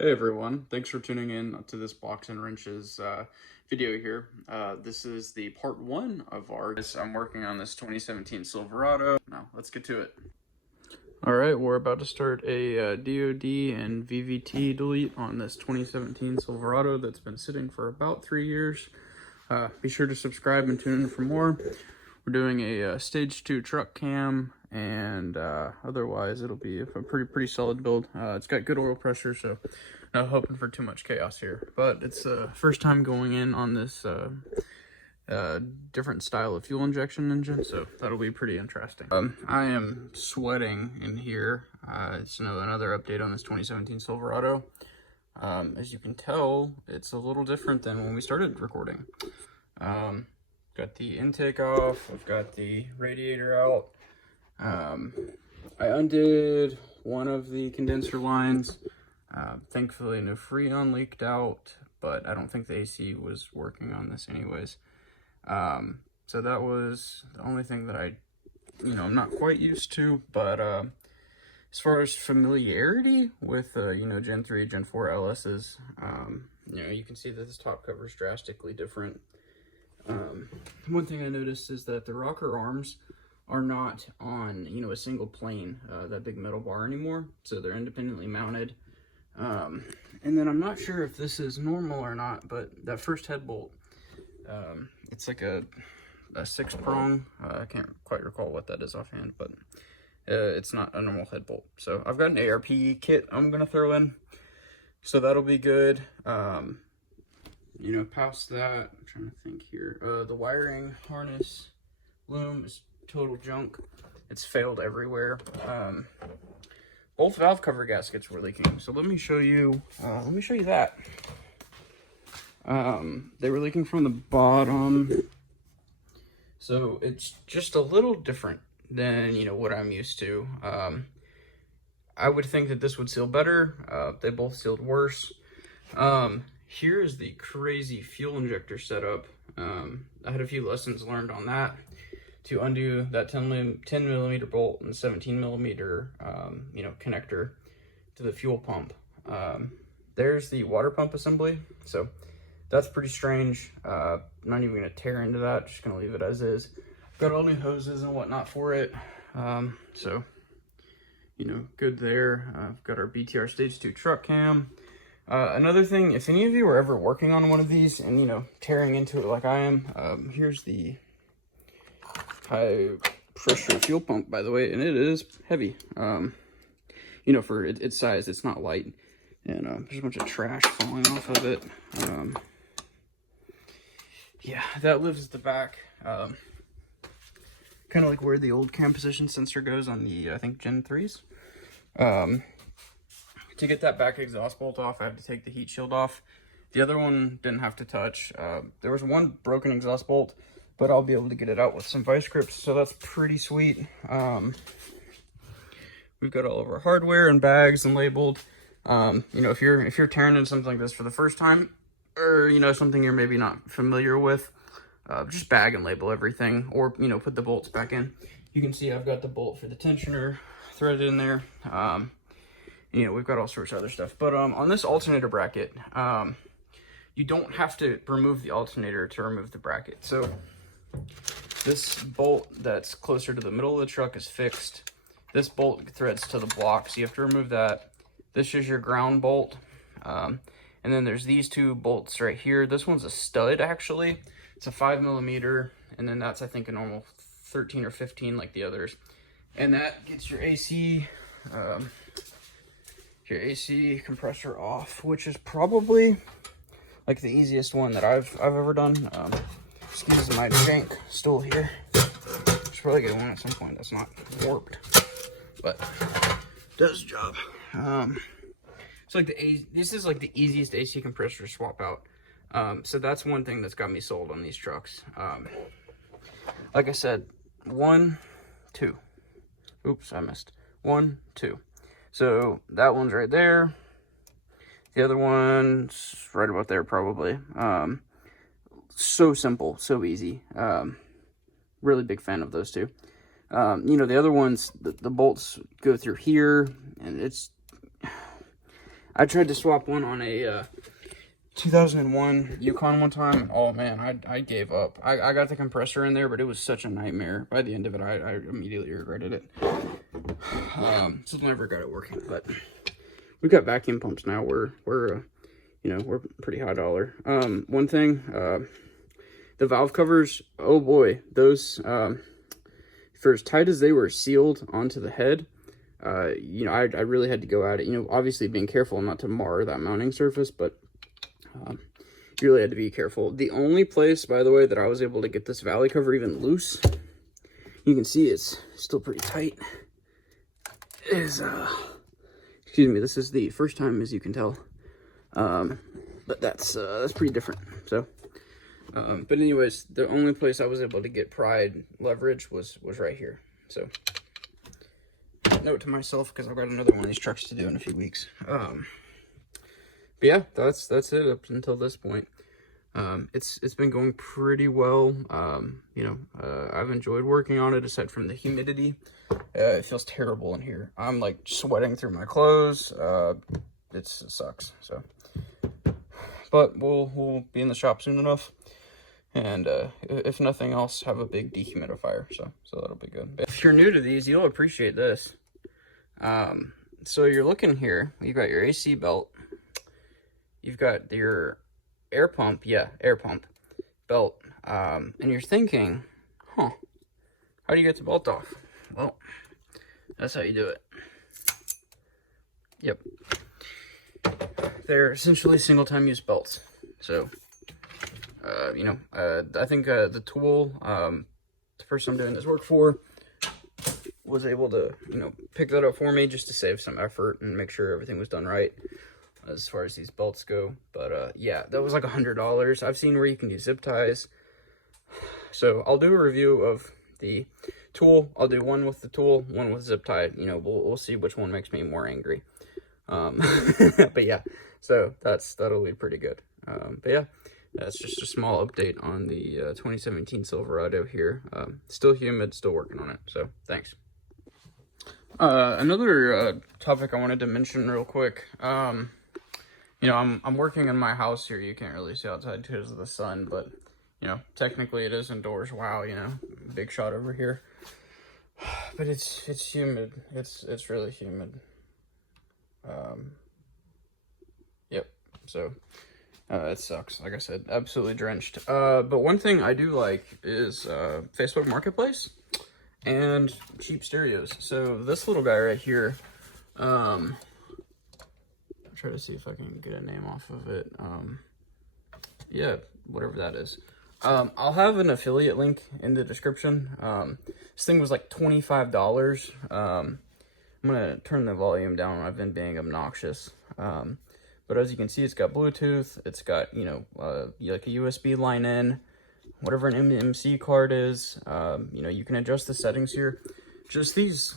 Hey everyone, thanks for tuning in to this Blocks and Wrenches video here. This is the part one of I'm working on this 2017 Silverado. Now, let's get to it. Alright, we're about to start a DOD and VVT delete on this 2017 Silverado that's been sitting for about 3 years. Be sure to subscribe and tune in for more. We're doing a stage 2 truck cam, and otherwise it'll be a pretty solid build. It's got good oil pressure, so not hoping for too much chaos here. But it's the first time going in on this different style of fuel injection engine, so that'll be pretty interesting. I am sweating in here. It's another update on this 2017 Silverado. As you can tell, it's a little different than when we started recording. Got the intake off, I've got the radiator out. I undid one of the condenser lines. Thankfully no Freon leaked out, but I don't think the AC was working on this anyways. So that was the only thing that I'm not quite used to, but as far as familiarity with Gen 3, Gen 4 LSs, you can see that this top cover is drastically different. One thing I noticed is that the rocker arms are not on, a single plane, that big metal bar anymore, so they're independently mounted. And then I'm not sure if this is normal or not, but that first head bolt, it's like a 6-prong, I can't quite recall what that is offhand, but it's not a normal head bolt. So I've got an ARP kit I'm gonna throw in, so that'll be good. Past that, I'm trying to think here. The wiring harness loom is total junk. It's failed everywhere. Both valve cover gaskets were leaking. So let me show you that. They were leaking from the bottom. So it's just a little different than, what I'm used to. I would think that this would seal better. They both sealed worse. Here's the crazy fuel injector setup. I had a few lessons learned on that to undo that 10 millimeter bolt and 17 millimeter, connector to the fuel pump. There's the water pump assembly. So that's pretty strange. Not even gonna tear into that, just gonna leave it as is. Got all new hoses and whatnot for it. So, good there. I've got our BTR Stage 2 truck cam. Another thing, if any of you are ever working on one of these and, tearing into it like I am, here's the high pressure fuel pump, by the way, and it is heavy. For its size, it's not light. And there's a bunch of trash falling off of it. Yeah, that lives at the back. Kind of like where the old cam position sensor goes on the, I think, Gen 3s. To get that back exhaust bolt off, I had to take the heat shield off. The other one didn't have to touch. There was one broken exhaust bolt, but I'll be able to get it out with some vice grips, so that's pretty sweet. We've got all of our hardware and bags and labeled. If you're tearing into something like this for the first time, or something you're maybe not familiar with, just bag and label everything, or put the bolts back in. You can see I've got the bolt for the tensioner threaded in there. We've got all sorts of other stuff. But on this alternator bracket, you don't have to remove the alternator to remove the bracket. So this bolt that's closer to the middle of the truck is fixed. This bolt threads to the block, so you have to remove that. This is your ground bolt. And then there's these two bolts right here. This one's a stud, actually. It's a 5 millimeter, and then that's, I think, a normal 13 or 15 like the others. And that gets your AC compressor off, which is probably like the easiest one that I've ever done. Excuse my jank stool here. Should probably get one at some point that's not warped, but does the job. So this is like the easiest AC compressor to swap out. So that's one thing that's got me sold on these trucks. Like I said, 1, 2. Oops, I missed. 1, 2. So that one's right there. The other one's right about there, probably. So simple, so easy. Really big fan of those two. The other ones, the bolts go through here, and it's I tried to swap one on a 2001 Yukon one time, and oh man, I gave up. I got the compressor in there, but it was such a nightmare. By the end of it, I immediately regretted it. So never got it working, but we've got vacuum pumps now. We're you know, we're pretty high dollar. One thing, the valve covers, oh boy, those, for as tight as they were sealed onto the head, you know, I really had to go at it, you know, obviously being careful not to mar that mounting surface, but you really had to be careful. The only place, by the way, that I was able to get this valley cover even loose, you can see it's still pretty tight, is, excuse me, this is the first time, as you can tell, but that's pretty different, so. But anyways, the only place I was able to get pried leverage was right here. So, note to myself, because I've got another one of these trucks to do in a few weeks. But yeah, that's it up until this point. It's been going pretty well. You know, I've enjoyed working on it aside from the humidity. It feels terrible in here. I'm like sweating through my clothes. It sucks. So, but we'll be in the shop soon enough. And if nothing else, have a big dehumidifier, so that'll be good. If you're new to these, you'll appreciate this. So you're looking here, you've got your AC belt, you've got your air pump belt, and you're thinking, huh, how do you get the belt off? Well, that's how you do it. Yep. They're essentially single-time use belts, so you know, I think the tool, the person I'm doing this work for, was able to, you know, pick that up for me just to save some effort and make sure everything was done right as far as these belts go. But yeah, that was like $100. I've seen where you can use zip ties. So I'll do a review of the tool. I'll do one with the tool, one with zip tie. You know, we'll see which one makes me more angry. But yeah, so that'll be pretty good. But yeah. That's just a small update on the 2017 Silverado here. Still humid, still working on it, so thanks. Another topic I wanted to mention real quick. You know, I'm working in my house here. You can't really see outside because of the sun, but, you know, technically it is indoors. Wow, you know, big shot over here. But it's humid. It's really humid. Yep, so... it sucks, like I said, absolutely drenched. But one thing I do like is Facebook Marketplace and cheap stereos. So this little guy right here, I'll try to see if I can get a name off of it. Yeah, whatever that is. I'll have an affiliate link in the description. This thing was like $25. I'm gonna turn the volume down. I've been being obnoxious. But as you can see, it's got Bluetooth, it's got, you know, like a USB line in, whatever an MMC card is. You know, you can adjust the settings here. Just these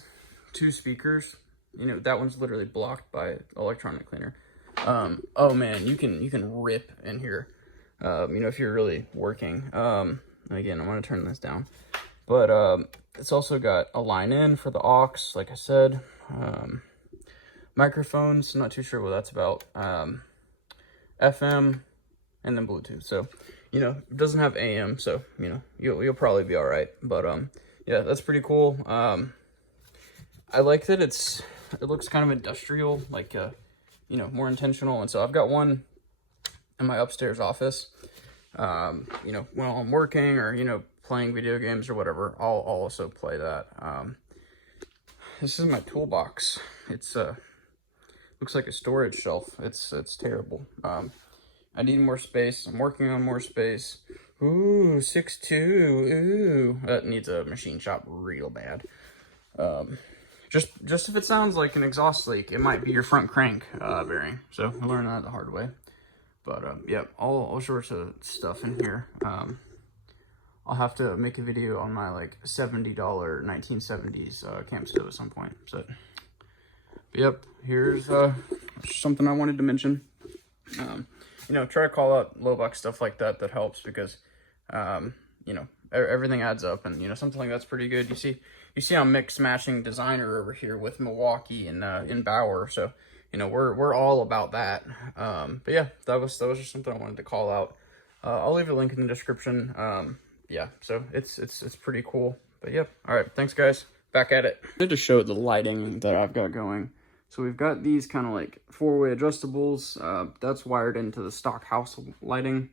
two speakers, you know, that one's literally blocked by electronic cleaner. Oh man, you can rip in here, you know, if you're really working. Again, I'm gonna turn this down. But it's also got a line in for the aux, like I said. Microphones, not too sure what that's about. FM, and then Bluetooth. So, you know, it doesn't have AM, so, you know, you'll probably be all right. But yeah, that's pretty cool. I like that it looks kind of industrial, like you know, more intentional. And so I've got one in my upstairs office. You know, while I'm working or, you know, playing video games or whatever, I'll also play that. This is my toolbox. It's looks like a storage shelf. It's terrible. I need more space. I'm working on more space. Ooh, 6'2". Ooh, that needs a machine shop real bad. Just if it sounds like an exhaust leak, it might be your front crank bearing. So I learned that the hard way. But yeah, all sorts of stuff in here. I'll have to make a video on my like $70 1970s camp stove at some point. So. Yep, here's something I wanted to mention. You know, try to call out low buck stuff like that. That helps because, you know, everything adds up, and you know, something like that's pretty good. You see, I'm mix matching designer over here with Milwaukee and in Bauer. So you know, we're all about that. But yeah, that was just something I wanted to call out. I'll leave a link in the description. Yeah, so it's pretty cool. But yeah, all right, thanks guys. Back at it. I need to show the lighting that I've got going. So we've got these kind of like 4-way adjustables. That's wired into the stock house lighting.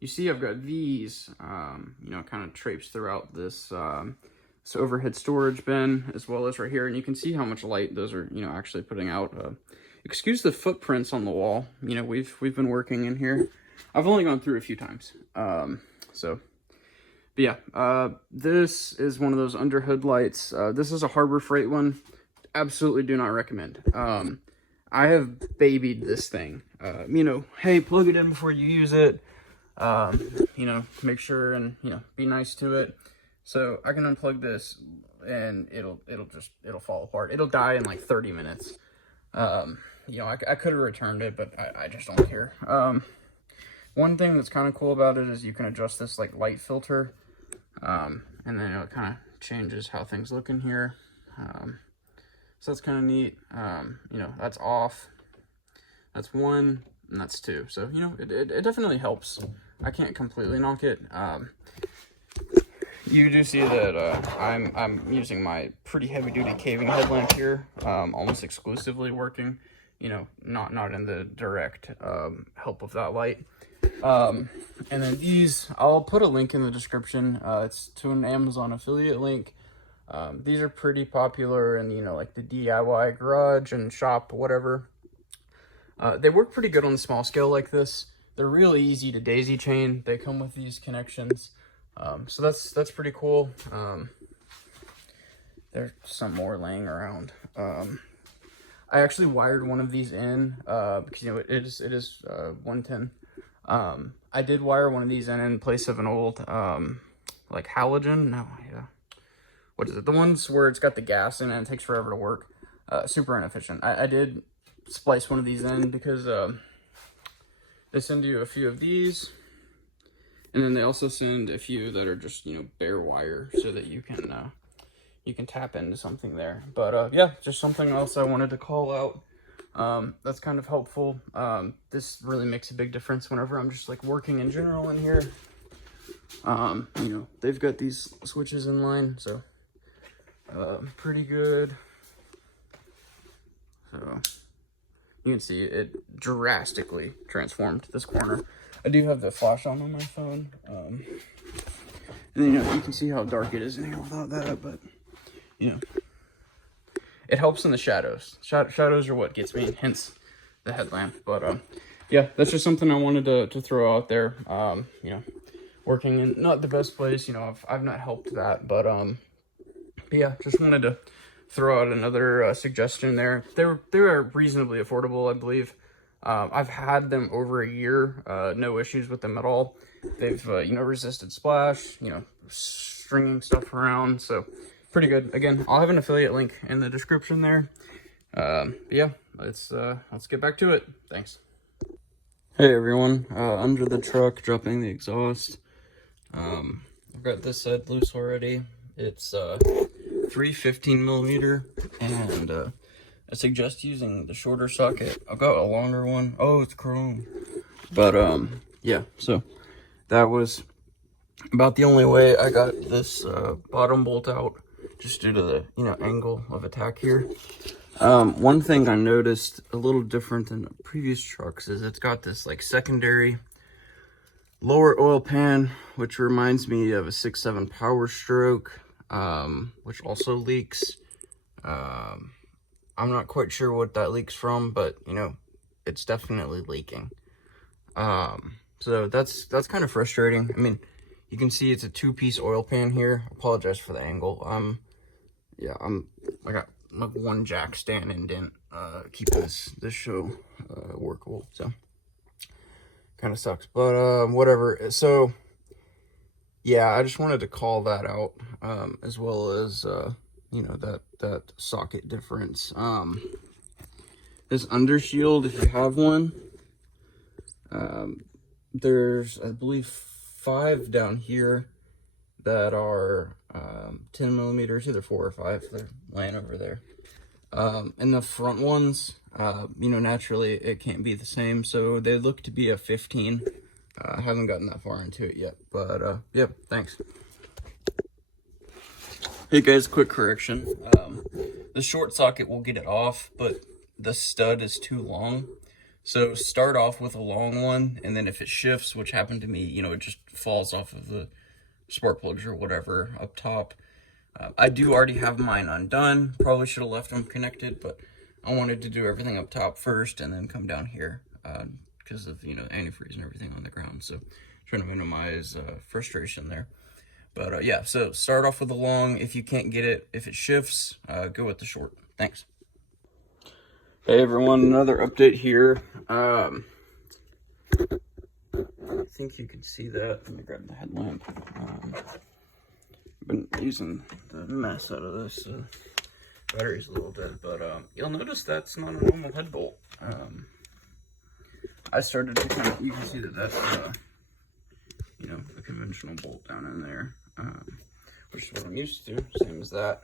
You see I've got these, you know, kind of traipsed throughout this, this overhead storage bin, as well as right here. And you can see how much light those are, you know, actually putting out. Excuse the footprints on the wall. You know, we've been working in here. I've only gone through a few times. But yeah, this is one of those under hood lights. This is a Harbor Freight one. Absolutely do not recommend. I have babied this thing. You know, hey, plug it in before you use it. You know, make sure and, you know, be nice to it. So I can unplug this and it'll fall apart. It'll die in like 30 minutes. You know, I could have returned it, but I just don't care. One thing that's kind of cool about it is you can adjust this like light filter. And then it kind of changes how things look in here. So that's kind of neat. You know, that's off. That's 1, and that's 2. So, you know, it definitely helps. I can't completely knock it. You do see that I'm using my pretty heavy duty caving headlamp here, almost exclusively working, you know, not in the direct help of that light. And then these, I'll put a link in the description. It's to an Amazon affiliate link. These are pretty popular in, you know, like the DIY garage and shop, whatever. They work pretty good on the small scale like this. They're really easy to daisy chain. They come with these connections. So that's pretty cool. There's some more laying around. I actually wired one of these in, because, you know, it is 110. I did wire one of these in place of an old, like halogen. No, yeah. What is it? The ones where it's got the gas in it and it takes forever to work. Super inefficient. I did splice one of these in because, they send you a few of these. And then they also send a few that are just, you know, bare wire so that you can tap into something there. But, yeah, just something else I wanted to call out. That's kind of helpful. This really makes a big difference whenever I'm just like working in general in here. You know, they've got these switches in line, so pretty good. So you can see it drastically transformed this corner. I do have the flash on my phone. And then, you know, you can see how dark it is in here without that, but you know, it helps in the shadows. Shadows are what gets me, hence the headlamp. But yeah, that's just something I wanted to throw out there. You know, working in not the best place, you know, I've not helped that, but yeah, just wanted to throw out another suggestion there. They were reasonably affordable, I believe. I've had them over a year, no issues with them at all. They've, you know, resisted splash, you know, stringing stuff around, so pretty good. Again, I'll have an affiliate link in the description there. Yeah, let's get back to it. Thanks. Hey everyone, under the truck, dropping the exhaust. I've got this side loose already. It's 315mm, and I suggest using the shorter socket. I've got a longer one. Oh, it's chrome. But yeah, so that was about the only way I got this bottom bolt out, just due to the, you know, angle of attack here. One thing I noticed a little different than previous trucks is it's got this like secondary lower oil pan, which reminds me of a 6.7 Power Stroke, which also leaks. I'm not quite sure what that leaks from, but you know, it's definitely leaking. So that's kind of frustrating. I mean, you can see it's a 2-piece oil pan here. Apologize for the angle. Yeah, I got like one jack stand indent, keeping this show workable. So kind of sucks, but whatever. So yeah, I just wanted to call that out, as well as you know, that socket difference. This undershield, if you have one, there's, I believe, 5 down here that are 10mm, either 4 or 5. They're laying over there. And the front ones, You know, naturally it can't be the same, so they look to be a 15. I haven't gotten that far into it yet, but yep, thanks. Hey guys, quick correction. The short socket will get it off, but the stud is too long. So start off with a long one, and then if it shifts, which happened to me, you know, it just falls off of the spark plugs or whatever up top. I do already have mine undone. Probably should have left them connected, but I wanted to do everything up top first and then come down here because of, you know, antifreeze and everything on the ground. So trying to minimize frustration there. But yeah, so start off with the long. If you can't get it, if it shifts, go with the short. Thanks. Hey everyone, another update here. I think you can see that. Let me grab the headlamp. I've been using the mess out of this. Battery's a little dead, but you'll notice that's not a normal head bolt. I started to kind of, you can see that that's you know, a conventional bolt down in there, which is what I'm used to, same as that.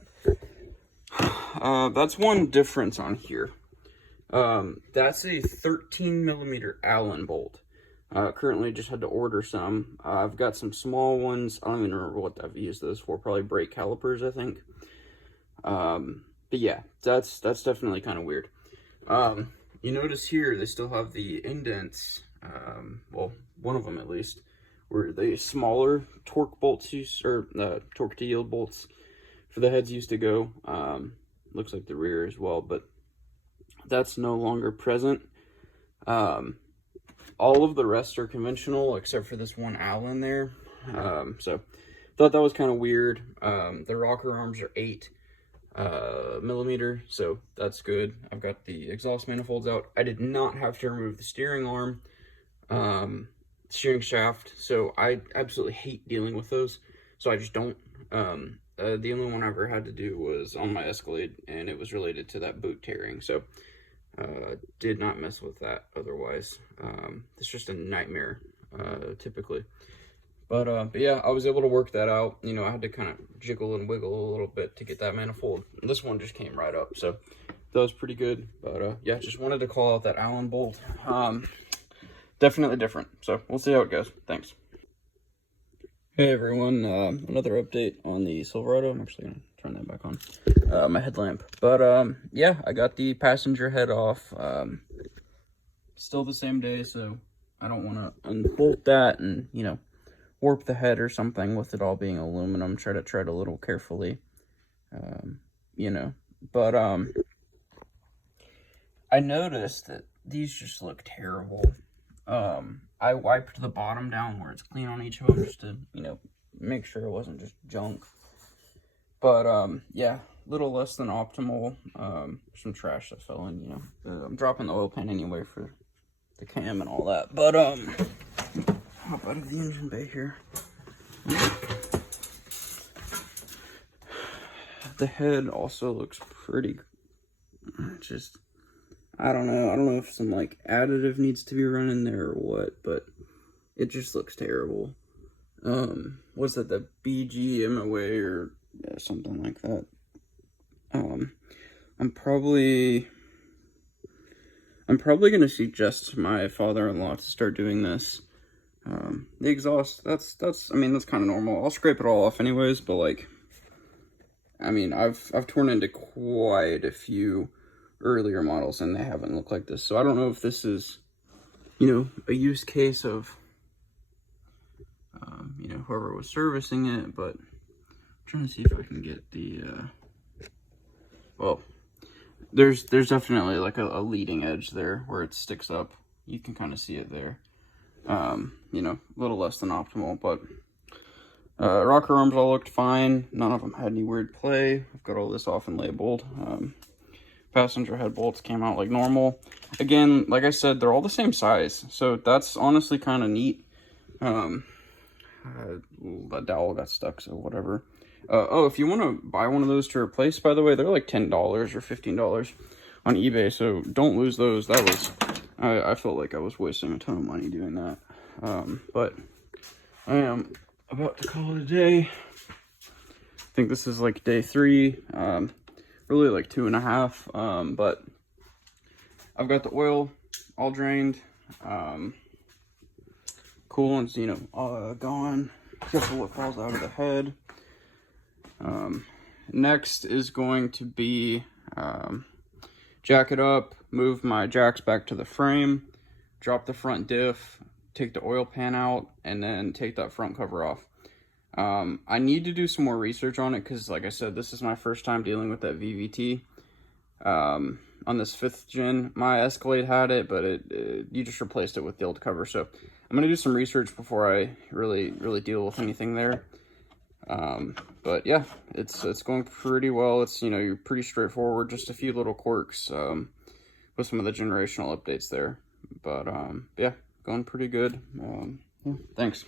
That's one difference on here. That's a 13 millimeter Allen bolt. Currently just had to order some. I've got some small ones. I don't even remember what I've used those for. Probably brake calipers, I think. But yeah, that's definitely kind of weird. You notice here they still have the indents. Well, one of them at least, where the smaller torque bolts or torque to yield bolts for the heads used to go. Looks like the rear as well, but that's no longer present. All of the rest are conventional except for this one Allen there. So thought that was kind of weird. The rocker arms are 8 millimeter, so that's good. I've got the exhaust manifolds out. I did not have to remove the steering arm, steering shaft, so I absolutely hate dealing with those, so I just don't. The only one I ever had to do was on my Escalade, and it was related to that boot tearing, so did not mess with that otherwise. It's just a nightmare, typically. But yeah, I was able to work that out. You know, I had to kind of jiggle and wiggle a little bit to get that manifold. This one just came right up, so that was pretty good. But yeah, just wanted to call out that Allen bolt. Definitely different, so we'll see how it goes. Thanks. Hey everyone, another update on the Silverado. I'm actually gonna turn that back on, my headlamp. But yeah, I got the passenger head off. Still the same day, so I don't want to unbolt that and, you know, warp the head or something with it all being aluminum. Try to tread a little carefully, you know. But I noticed that these just look terrible. I wiped the bottom down where it's clean on each of them just to, you know, make sure it wasn't just junk. But yeah, little less than optimal. Some trash that fell in, you know. I'm dropping the oil pan anyway for the cam and all that. But hop out of the engine bay here. The head also looks pretty, just, I don't know if some like additive needs to be run in there or what, but it just looks terrible. Was that the BG MOA or something like that? I'm probably gonna suggest my father-in-law to start doing this. The exhaust, that's I mean, that's kind of normal. I'll scrape it all off anyways, but like, I mean, I've torn into quite a few earlier models and they haven't looked like this. So I don't know if this is, you know, a use case of, you know, whoever was servicing it, but I'm trying to see if I can get the, well, there's definitely like a leading edge there where it sticks up. You can kind of see it there. You know, a little less than optimal, but rocker arms all looked fine. None of them had any weird play. I've got all this off and labeled. Passenger head bolts came out like normal. Again, like I said, they're all the same size, so that's honestly kind of neat. The dowel got stuck, so whatever. Oh, if you want to buy one of those to replace, by the way, they're like $10 or $15 on eBay, so don't lose those. That was, I felt like I was wasting a ton of money doing that. But I am about to call it a day. I think this is like day 3, really like 2.5, but I've got the oil all drained. Coolant's, you know, gone. Careful what falls out of the head. Next is going to be jack it up, move my jacks back to the frame, drop the front diff, take the oil pan out, and then take that front cover off. I need to do some more research on it because, like I said, this is my first time dealing with that VVT. On this 5th gen, my Escalade had it, but you just replaced it with the old cover. So I'm gonna do some research before I really deal with anything there. But yeah, it's going pretty well. It's, you know, you're pretty straightforward, just a few little quirks with some of the generational updates there. But yeah, going pretty good. Yeah, thanks.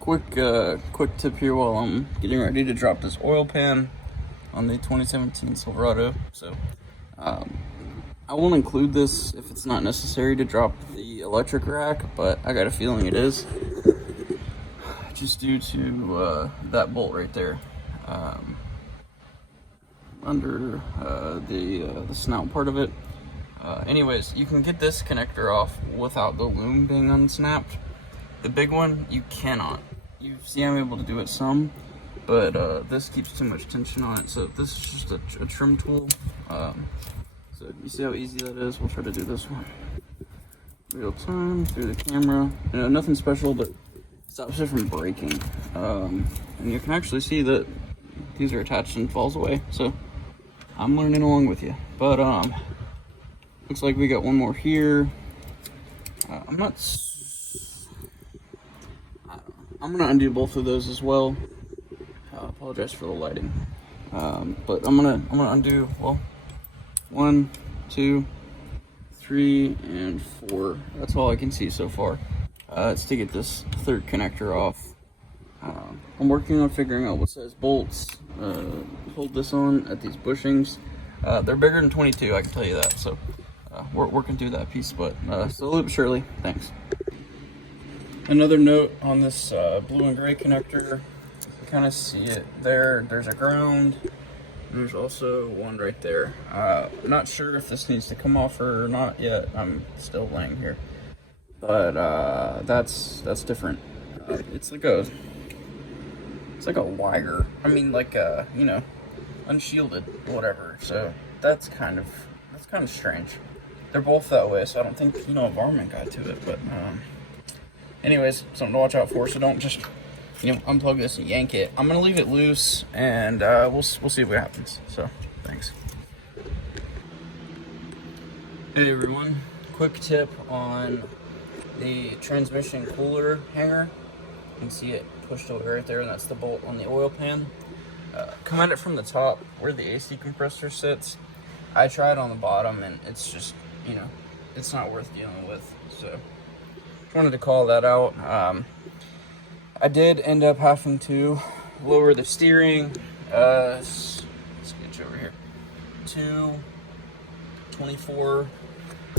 Quick tip here while I'm getting ready to drop this oil pan on the 2017 Silverado. So I won't include this if it's not necessary to drop the electric rack, but I got a feeling it is, just due to that bolt right there under the snout part of it. Anyways, you can get this connector off without the loom being unsnapped. The big one, you cannot. You see I'm able to do it some, but this keeps too much tension on it. So this is just a trim tool. So you see how easy that is? We'll try to do this one real time through the camera. You know, nothing special, but stops it from breaking. And you can actually see that these are attached and falls away. So I'm learning along with you. But looks like we got one more here. I'm gonna undo both of those as well. Apologize for the lighting. But I'm gonna undo, well, 1, 2, 3, and 4. That's all I can see so far. It's to get this 3rd connector off. I'm working on figuring out what size bolts hold this on at these bushings. They're bigger than 22, I can tell you that. So we're working through that piece, but slowly but surely. Thanks. Another note on this blue and gray connector, you kind of see it there. There's a ground. There's also one right there. Not sure if this needs to come off or not yet. I'm still laying here, but that's different. It's like a wire. I mean, like you know, unshielded, whatever. So that's kind of strange. They're both that way, so I don't think, you know, a varmint got to it. But anyways, something to watch out for. So don't just, you know, unplug this and yank it. I'm gonna leave it loose, and we'll see what happens. So thanks. Hey everyone, quick tip on the transmission cooler hanger. You can see it pushed away right there, and that's the bolt on the oil pan. Come at it from the top where the AC compressor sits. I tried on the bottom, and it's just, you know, it's not worth dealing with. So just wanted to call that out. I did end up having to lower the steering. Let's get you over here. 2 24,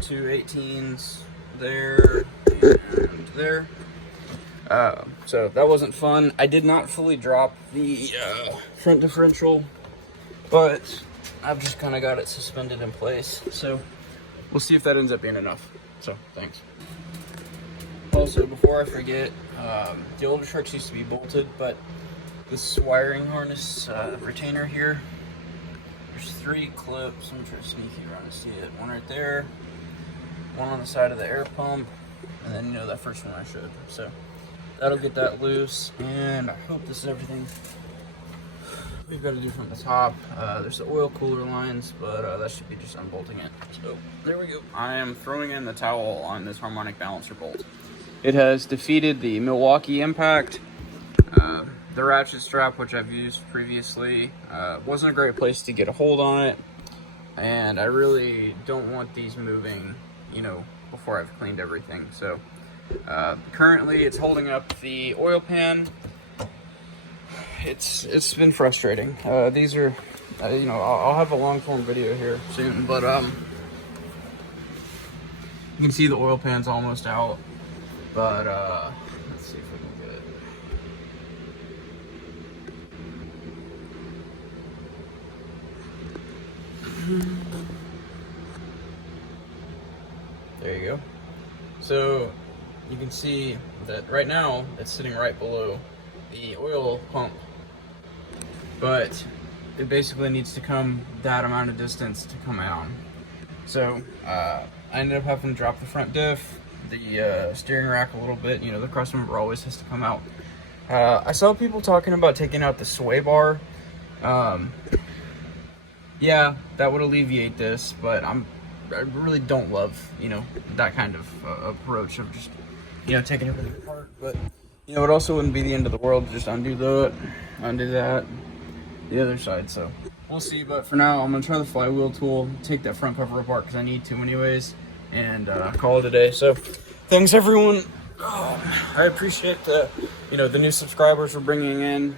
2 18s there, and there. So that wasn't fun. I did not fully drop the front differential, but I've just kind of got it suspended in place. So we'll see if that ends up being enough. So thanks. Also, before I forget, the older trucks used to be bolted, but this wiring harness retainer here, there's 3 clips. I'm trying to sneak you around to see it. One right there, one on the side of the air pump, and then, you know, that first one I showed. So that'll get that loose, and I hope this is everything we've got to do from the top. There's the oil cooler lines, but that should be just unbolting it. So there we go. I am throwing in the towel on this harmonic balancer bolt. It has defeated the Milwaukee impact. The ratchet strap, which I've used previously, wasn't a great place to get a hold on it, and I really don't want these moving, you know, before I've cleaned everything. So currently it's holding up the oil pan. It's been frustrating. These are, you know, I'll have a long form video here soon, but you can see the oil pan's almost out. But let's see if we can get it. There you go. So you can see that right now it's sitting right below the oil pump, but it basically needs to come that amount of distance to come on. So I ended up having to drop the front diff, the steering rack a little bit. You know, the cross member always has to come out. I saw people talking about taking out the sway bar. Yeah, that would alleviate this, but I really don't love, you know, that kind of approach of just, you know, taking everything apart. But, you know, it also wouldn't be the end of the world to just undo that, the other side. So we'll see. But for now, I'm gonna try the flywheel tool, take that front cover apart because I need to anyways, and call it a day. So thanks everyone. I appreciate the, you know, the new subscribers we're bringing in.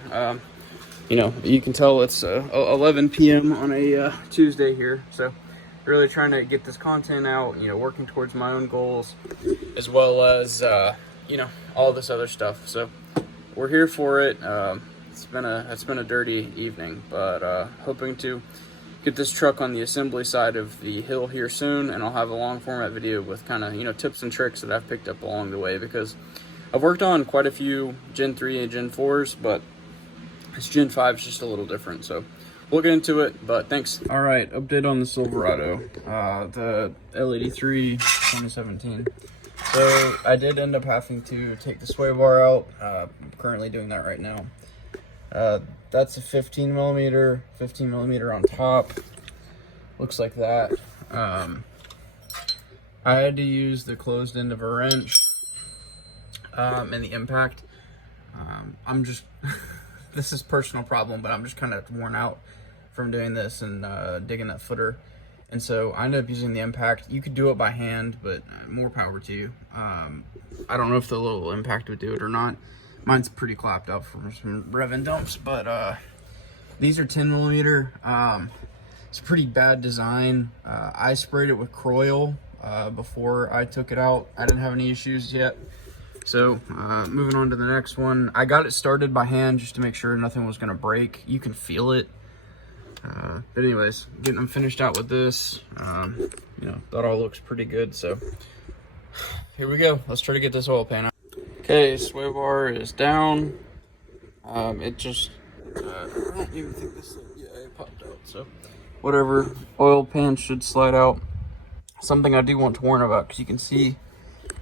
You know, you can tell it's 11 p.m. on a Tuesday here, so really trying to get this content out, you know, working towards my own goals, as well as, you know, all this other stuff. So we're here for it. It's been a dirty evening, but hoping to get this truck on the assembly side of the hill here soon, and I'll have a long format video with kind of, you know, tips and tricks that I've picked up along the way, because I've worked on quite a few Gen 3 and Gen 4s, but this Gen 5 is just a little different, so we'll get into it, but thanks. All right, update on the Silverado, the L83 2017. So I did end up having to take the sway bar out. I'm currently doing that right now. That's a 15 millimeter on top. Looks like that. I had to use the closed end of a wrench and the impact. I'm just this is a personal problem, but I'm just kind of worn out from doing this and digging that footer, and so I ended up using the impact. You could do it by hand, but more power to you. I don't know if the little impact would do it or not. Mine's pretty clapped up from some rev and dumps, but these are 10 millimeter. It's a pretty bad design. I sprayed it with Croil before I took it out. I didn't have any issues yet. So moving on to the next one. I got it started by hand just to make sure nothing was gonna break. You can feel it. But anyways, getting them finished out with this. You know, that all looks pretty good. So here we go. Let's try to get this oil pan out. Okay, sway bar is down. It just, I don't even think this thing, yeah, it popped out. So whatever, oil pan should slide out. Something I do want to warn about, because you can see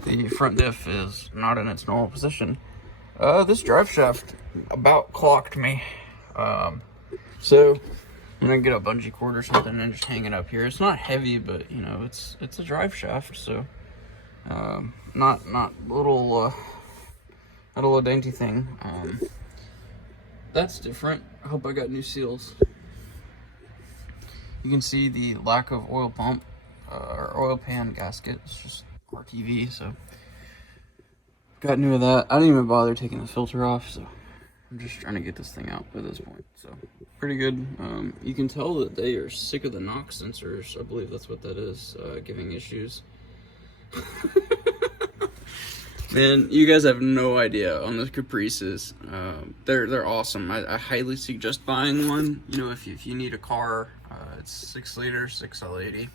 the front diff is not in its normal position. This drive shaft about clocked me. So I'm gonna get a bungee cord or something and just hang it up here. It's not heavy, but you know, it's a drive shaft, so not little not a little dainty thing. That's different. I hope I got new seals. You can see the lack of oil pump or oil pan gasket. It's just RTV, so got new of that. I didn't even bother taking the filter off, so I'm just trying to get this thing out at this point. So pretty good. You can tell that they are sick of the NOx sensors. I believe that's what that is, giving issues. Man, you guys have no idea on the Caprices. They're awesome. I highly suggest buying one. You know, if you need a car, it's 6 liter, 6 L80.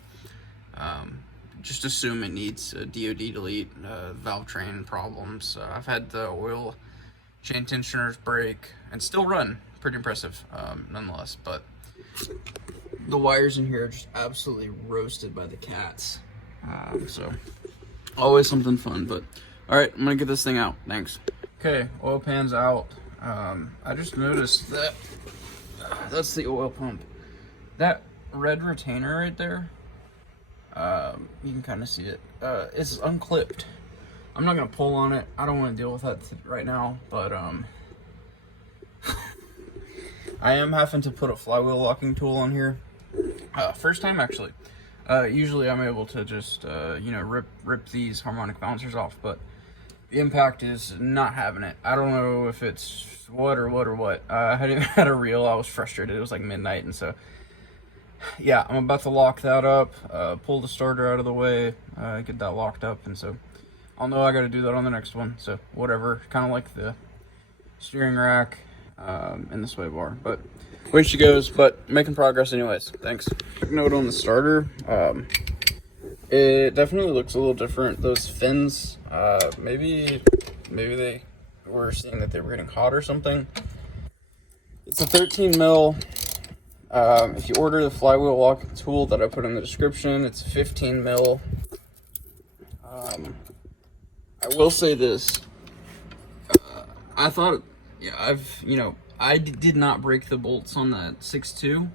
Just assume it needs a DOD delete, valve train problems. I've had the oil chain tensioners break and still run. Pretty impressive, nonetheless. But the wires in here are just absolutely roasted by the cats. So always something fun. But all right, I'm gonna get this thing out. Thanks. Okay, oil pan's out. I just noticed that that's the oil pump. That red retainer right there. You can kind of see it. It's unclipped. I'm not gonna pull on it. I don't want to deal with that right now, but I am having to put a flywheel locking tool on here. First time actually. Usually I'm able to just you know, rip these harmonic bouncers off, but the impact is not having it. I don't know if it's what. I hadn't even had a reel. I was frustrated. It was like midnight, and so yeah, I'm about to lock that up, pull the starter out of the way, get that locked up, and so I'll know I got to do that on the next one. So whatever, kind of like the steering rack and the sway bar, but way she goes. But making progress anyways. Thanks. Quick note on the starter. It definitely looks a little different. Those fins, maybe they were seeing that they were getting hot or something. It's a 13 mil. If you order the Flywheel locking tool that I put in the description, it's 15 mil. I will say this. I thought, yeah, I did not break the bolts on that 6.2,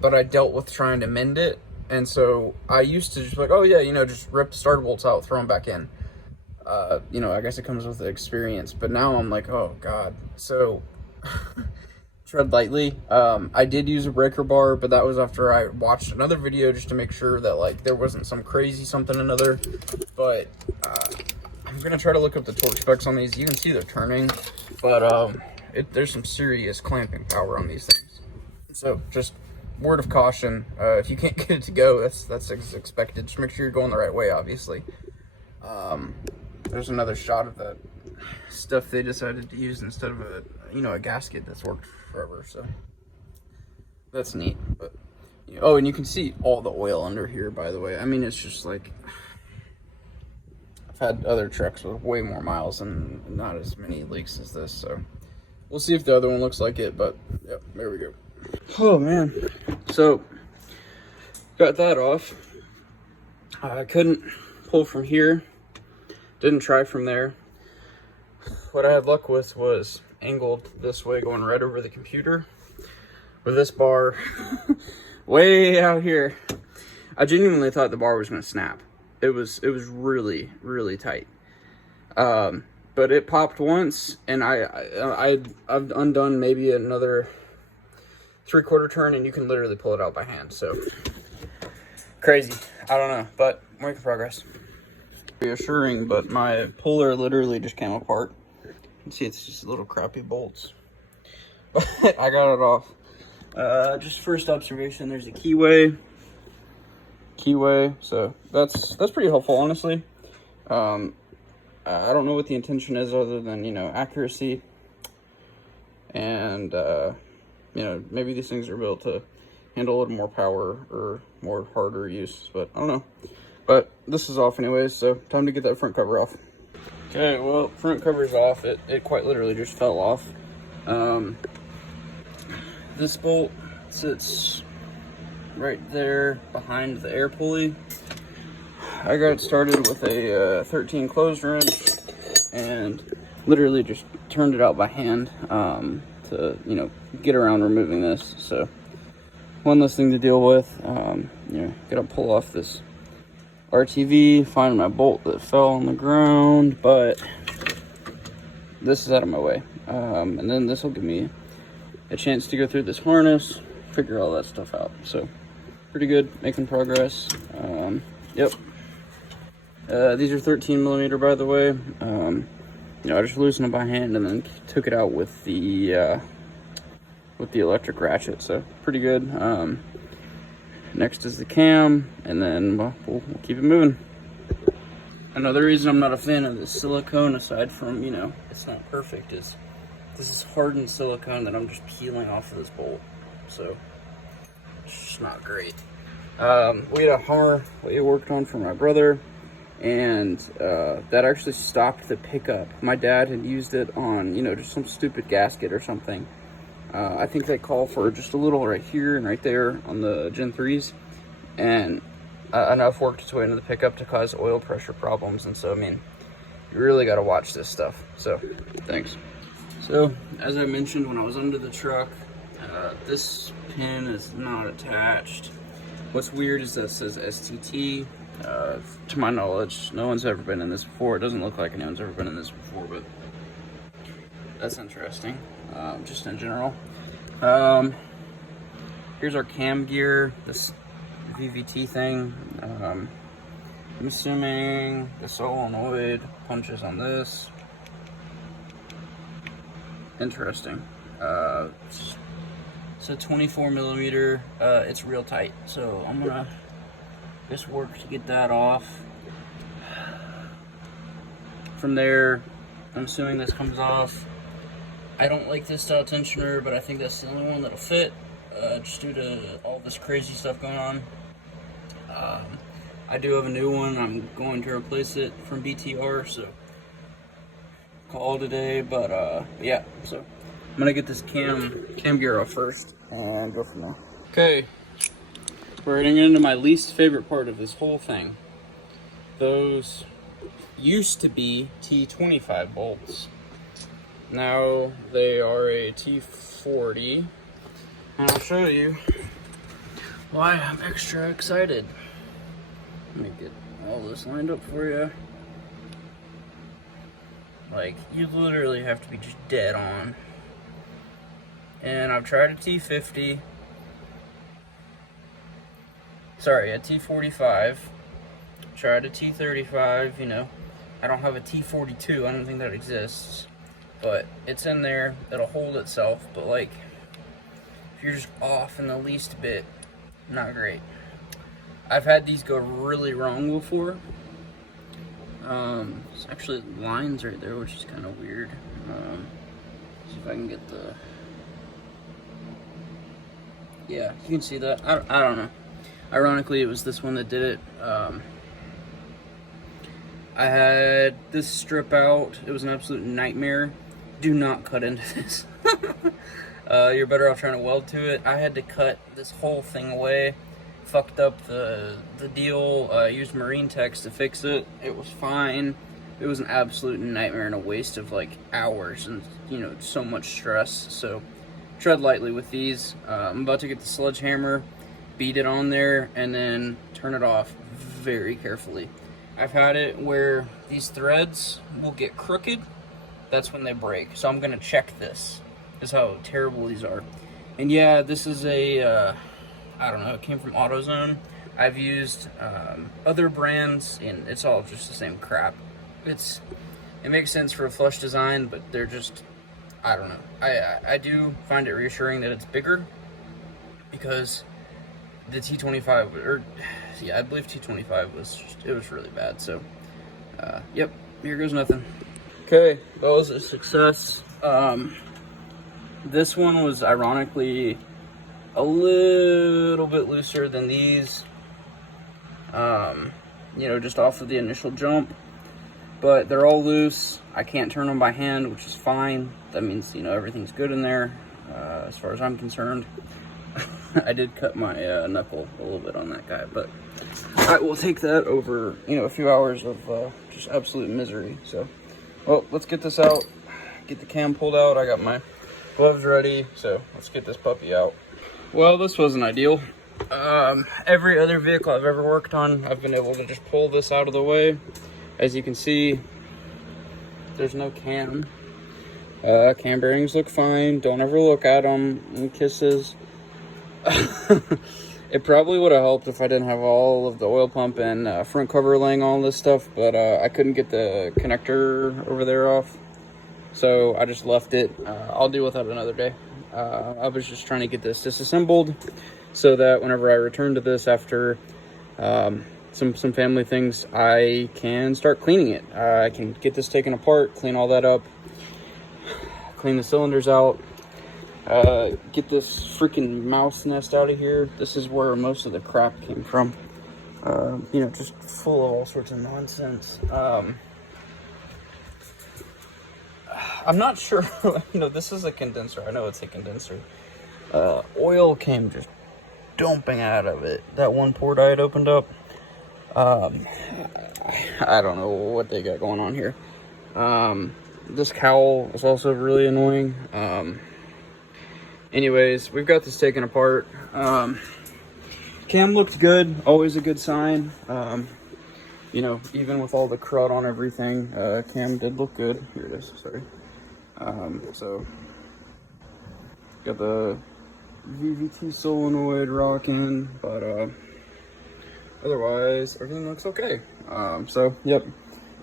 but I dealt with trying to mend it. And so I used to just be like, oh yeah, just rip the starter bolts out, throw them back in. I guess it comes with the experience. But now I'm like, oh God. So tread lightly. I did use a breaker bar, but that was after I watched another video just to make sure that like there wasn't some crazy something another. But I'm gonna try to look up the torque specs on these. You can see they're turning, but there's some serious clamping power on these things. So just word of caution, if you can't get it to go, that's expected. Just make sure you're going the right way, obviously. There's another shot of that stuff they decided to use instead of a gasket that's worked forever, so that's neat. But oh, and you can see all the oil under here, by the way. I mean, it's just like, I've had other trucks with way more miles and not as many leaks as this, so we'll see if the other one looks like it. But yep, there we go. Oh man, so got that off. I couldn't pull from here, didn't try from there. What I had luck with was angled this way, going right over the computer with this bar way out here. I genuinely thought the bar was going to snap. It was really, really tight. But it popped once, and I've undone maybe another 3/4 turn, and you can literally pull it out by hand. So crazy. I don't know, but we're making progress. Reassuring, but my puller literally just came apart. You can see it's just little crappy bolts. But I got it off. Just first observation, there's a keyway. So that's pretty helpful, honestly. I don't know what the intention is other than, accuracy. And, maybe these things are built to handle a little more power or more harder use, but I don't know. But this is off anyways, so time to get that front cover off. Okay, well, front cover's off. It quite literally just fell off. This bolt sits right there behind the air pulley. I got it started with a 13 closed wrench and literally just turned it out by hand to, get around removing this. So one less thing to deal with. Gotta pull off this RTV, find my bolt that fell on the ground, but this is out of my way. And then this will give me a chance to go through this harness, figure all that stuff out. So pretty good, making progress. Yep. These are 13 millimeter, by the way. I just loosened them by hand and then took it out with the electric ratchet. So pretty good. Next is the cam, and then we'll keep it moving. Another reason I'm not a fan of this silicone, aside from, it's not perfect, is this is hardened silicone that I'm just peeling off of this bolt. So it's just not great. We had a Hummer we worked on for my brother, and that actually stopped the pickup. My dad had used it on, just some stupid gasket or something. I think they call for just a little right here and right there on the Gen 3s, and enough worked its way into the pickup to cause oil pressure problems. And so, you really got to watch this stuff. So, thanks. So, as I mentioned when I was under the truck, this pin is not attached. What's weird is that it says STT. To my knowledge, no one's ever been in this before. It doesn't look like anyone's ever been in this before, but that's interesting. Just in general. Here's our cam gear, this VVT thing. I'm assuming the solenoid punches on this. Interesting. It's a 24 millimeter. It's real tight, so I'm gonna just work to get that off. From there, I'm assuming this comes off. I don't like this style tensioner, but I think that's the only one that'll fit, just due to all this crazy stuff going on. I do have a new one. I'm going to replace it from BTR, so call today. But yeah, so I'm gonna get this cam gear off first and go from there. Okay, we're getting into my least favorite part of this whole thing. Those used to be T25 bolts. Now they are a T40, and I'll show you why I'm extra excited. Let me get all this lined up for you. Like, you literally have to be just dead on. And I've tried a T50. Sorry, a T45. Tried a T35, you know. I don't have a T42, I don't think that exists. But it's in there, it'll hold itself. But like, if you're just off in the least bit, not great. I've had these go really wrong before. There's actually lines right there, which is kind of weird. See if I can get the... Yeah, you can see that. I don't know. Ironically, it was this one that did it. I had this strip out. It was an absolute nightmare. Do not cut into this. You're better off trying to weld to it. I had to cut this whole thing away. Fucked up the deal. Used marine text to fix it. It was fine. It was an absolute nightmare and a waste of like hours and, you know, so much stress. So tread lightly with these. I'm about to get the sledgehammer, beat it on there, and then turn it off very carefully. I've had it where these threads will get crooked. That's when they break. So I'm gonna check this. This is how terrible these are. And yeah, this is a I don't know, it came from AutoZone. I've used other brands, and it's all just the same crap. It makes sense for a flush design, but they're just, I don't know. I do find it reassuring that it's bigger, because the T25, or yeah, I believe T25 was just, it was really bad. So, yep, here goes nothing. Okay, that was a success. This one was ironically a little bit looser than these, you know, just off of the initial jump, but they're all loose. I can't turn them by hand, which is fine. That means, you know, everything's good in there, as far as I'm concerned. I did cut my knuckle a little bit on that guy, but I will take that over, you know, a few hours of just absolute misery. So, well, let's get this out, get the cam pulled out. I got my gloves ready, so let's get this puppy out. Well, this wasn't ideal. Every other vehicle I've ever worked on, I've been able to just pull this out of the way. As you can see, there's no cam. Cam bearings look fine. Don't ever look at them. Kisses. It probably would have helped if I didn't have all of the oil pump and front cover laying all this stuff, but I couldn't get the connector over there off, so I just left it. I'll deal with that another day. I was just trying to get this disassembled so that whenever I return to this after some family things, I can start cleaning it. I can get this taken apart, clean all that up, clean the cylinders out, get this freaking mouse nest out of here. This is where most of the crap came from. You know, just full of all sorts of nonsense. I'm not sure, you know, this is a condenser. I know it's a condenser. Oil came just dumping out of it. That one port I had opened up. I don't know what they got going on here. This cowl is also really annoying. Anyways, we've got this taken apart. Cam looked good, always a good sign. You know, even with all the crud on everything, cam did look good. Here it is, sorry. So, got the VVT solenoid rocking, but otherwise, everything looks okay. So, yep,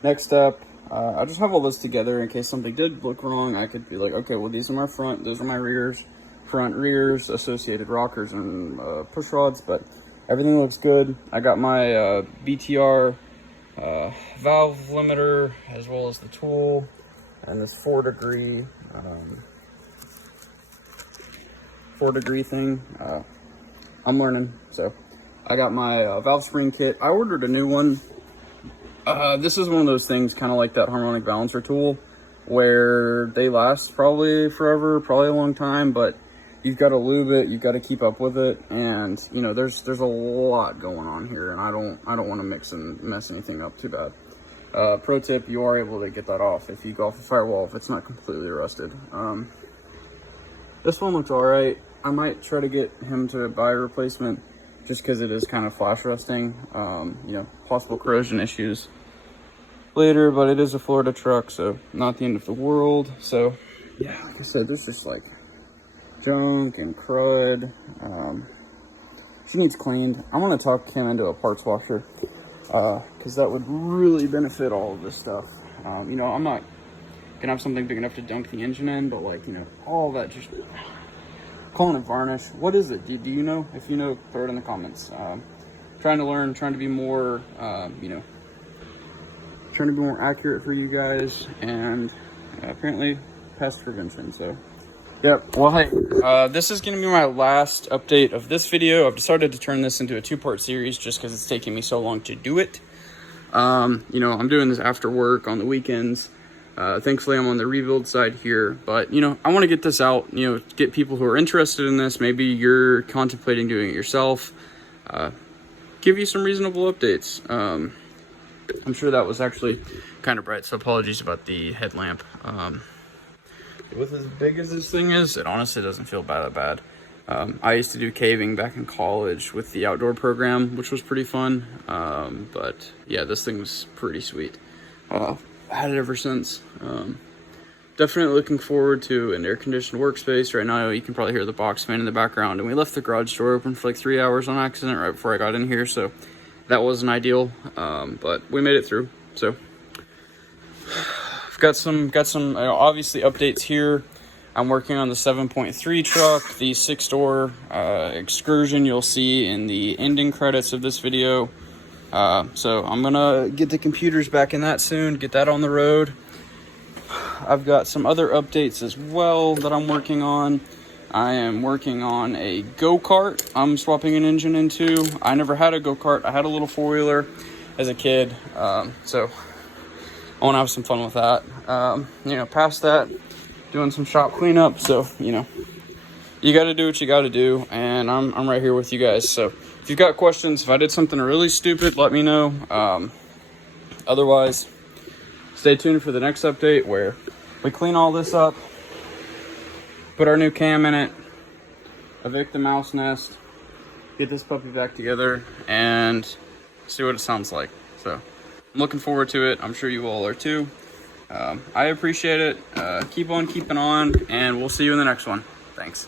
next step, I just have all this together in case something did look wrong. I could be like, okay, well, these are my front, those are my rears, front, rears, associated rockers, and push rods, but everything looks good. I got my BTR valve limiter, as well as the tool, and this 4 degree thing. I'm learning, so I got my valve spring kit. I ordered a new one. This is one of those things kind of like that harmonic balancer tool where they last probably forever, probably a long time, but you've got to lube it, you've got to keep up with it, and you know there's a lot going on here, and I don't want to mix and mess anything up too bad. Pro tip, you are able to get that off if you go off the firewall if it's not completely rusted. This one looks all right. I might try to get him to buy a replacement just because it is kind of flash rusting. You know, possible corrosion issues later, but it is a Florida truck, so not the end of the world. So yeah, like I said, this is like junk and crud. She needs cleaned. I'm gonna talk him into a parts washer because that would really benefit all of this stuff. You know, I'm not gonna have something big enough to dunk the engine in, but like, you know, all that, just calling it varnish. What is it? Do you know? If you know, throw it in the comments. Trying to learn, trying to be more, you know, trying to be more accurate for you guys, and apparently pest prevention. So yep. Well, hey, this is going to be my last update of this video. I've decided to turn this into a 2-part series just because it's taking me so long to do it. You know, I'm doing this after work on the weekends. Thankfully, I'm on the rebuild side here, but you know, I want to get this out, you know, get people who are interested in this. Maybe you're contemplating doing it yourself. Give you some reasonable updates. I'm sure that was actually kind of bright, so apologies about the headlamp. With as big as this thing is, it honestly doesn't feel that bad. I used to do caving back in college with the outdoor program, which was pretty fun. But yeah, this thing was pretty sweet. I had it ever since. Definitely looking forward to an air-conditioned workspace. Right now, you can probably hear the box fan in the background, and we left the garage door open for like 3 hours on accident right before I got in here, so that wasn't ideal, but we made it through. So I've got some obviously updates here. I'm working on the 7.3 truck, the 6-door Excursion you'll see in the ending credits of this video. So I'm gonna get the computers back in that soon, get that on the road. I've got some other updates as well that I'm working on. I am working on a go-kart I'm swapping an engine into. I never had a go-kart. I had a little 4-wheeler as a kid. So I want to have some fun with that. You know, past that, doing some shop cleanup. So, you know, you got to do what you got to do. And I'm right here with you guys. So if you've got questions, if I did something really stupid, let me know. Otherwise, stay tuned for the next update where we clean all this up, put our new cam in it, evict the mouse nest, get this puppy back together, and see what it sounds like. So I'm looking forward to it. I'm sure you all are too. I appreciate it. Keep on keeping on, and we'll see you in the next one. Thanks.